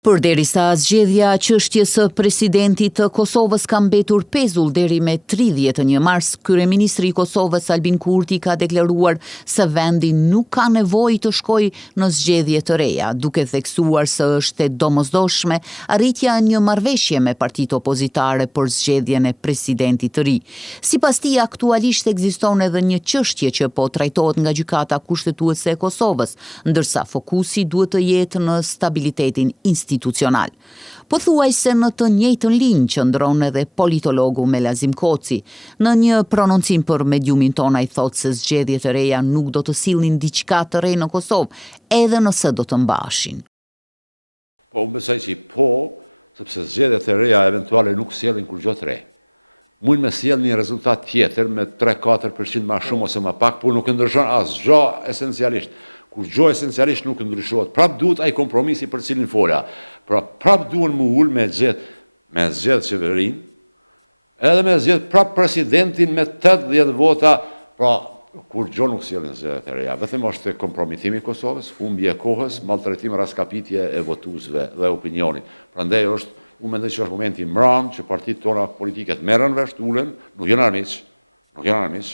Përderisa zgjedhja çështjes së presidentit të Kosovës ka mbetur pezull deri me 31 mars, kryeministri i Kosovës Albin Kurti ka deklaruar se vendi nuk ka nevojë të shkojë në zgjedhje të reja, duke theksuar se është e domosdoshme arritja e një marrëveshje me partitë opozitare për zgjedhjen e presidentit të ri. Sipas tij, aktualisht ekziston edhe një çështje që po trajtohet nga gjykata kushtetuese e Kosovës, ndërsa fokusi duhet të jetë në stabilitetin institucional. Pothuajse në të njëjtën linjë qëndron edhe politologu Melazim Koci. Në një prononcim për mediumin ton ai thotë se zgjedhjet e reja nuk do të sillnin diçka të re në Kosovë, edhe nëse do të mbaheshin. Po unë besoj që sepse zgjedhjet e reja eventuale nuk sjellin kur gjë të re. Mund me sjell një rezultat tjetër me 3-4% më shumë ose më pak, por nuk ndryshon asgjë esencialisht. Kur gjë esencialisht nuk ndryshohet, prap duhet ai kompromisi për cilin fola. Pra prap duhen më ul me zgjedh qeverinë, edhe me zgjedh prap presidentin me 80 vota, pra kur gjë nuk sjellin zgjedhjet e reja. Vetëm është kompromitimi i Kosovës, humbje e kohës, maltretim raskapitje e votuesve dhe opinionit. Prandaj unë mendoj që është momenti mbrëm që partitë tona politike të merren vesh, të ulen, nuk janë armiq,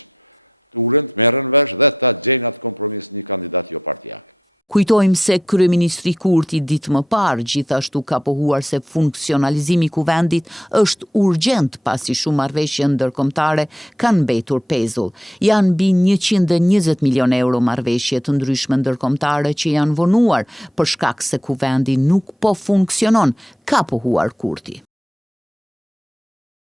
të ulen, të merren vesh dhe ta gjejnë atë kompromis një kandidat jo partijak. Kujtojmë se kryeministri Kurti ditë më parë gjithashtu ka pohuar se funksionalizimi i kuvendit është urgjent pasi shumë marrëveshje ndërkombëtare kanë mbetur pezull. Janë mbi 120 milion euro marrëveshje të ndryshme ndërkombëtare që janë vonuar për shkak se kuvendi nuk po funksionon, ka pohuar Kurti.